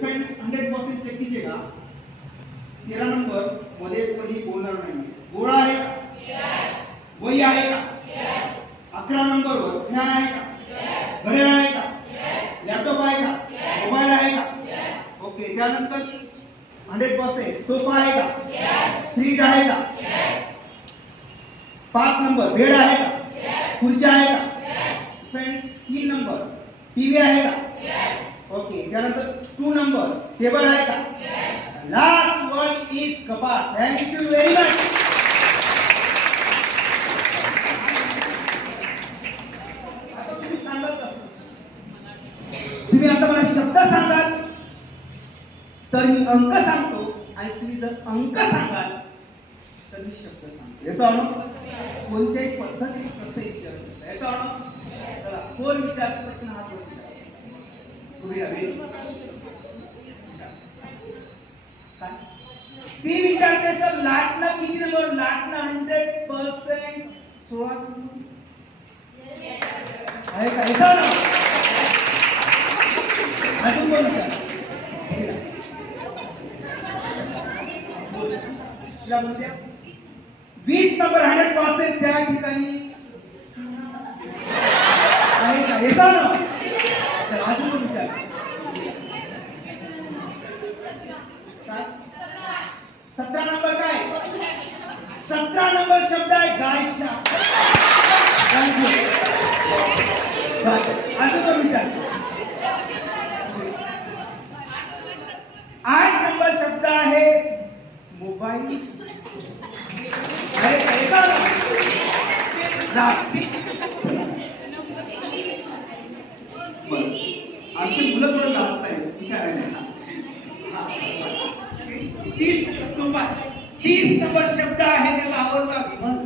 Friends 100% check कीजिएगा। 13 number मध्ये कोणी बोलणार नाही। गोळा आहे का? यस। वही आहे का? यस। 11 नंबर वर फॅन आहे का? यस। घड्याळ आहे का? यस। लॅपटॉप आहे का? यस। मोबाईल आहे का? यस। ओके, त्यानंतर 100% सोफा आहे का? यस। फ्रीज आहे का? यस। 5 नंबर बेड आहे का? यस। खुर्ची आहे का? यस। फ्रेंड्स 3 नंबर टीव्ही आहे का? यस। ओके, त्यानंतर 2 नंबर टेबल आहे का? यस। लास्ट वन इज कपाट। Thank you very much. आता तुम्ही सांगाल कसं? तुम्ही आता मला शब्द सांगाल तर मी अंक सांगतो आणि तुम्ही जर अंक सांगाल तर मी शब्द सांगतो। याचा अर्थ कोणत्याही पद्धतीने कसं विचारतो याचा अर्थ। चला, कोण विचारतो पटकन हात वर करा। तुम्ही काय ती विचारते सर लाटणं किती नंबर? लाटणं 100% 16 आहे का? याचा अजून कोण विचार? तुला बोलू द्या। 20 नंबर 100% त्या ठिकाणी आहे का? याचा ना चल अजून कोण विचार? 17 नंबर काय? 17 नंबर शब्द आहे गायशा। अजून कोण विचार? 8 नंबर शब्द आहे मोबाईल आहे कैसा ना प्लास्टिक। आमची मुलं थोडं लाजत आहे विचारायला। 30 नंबर शब्द आहे त्याचा आवडता विमान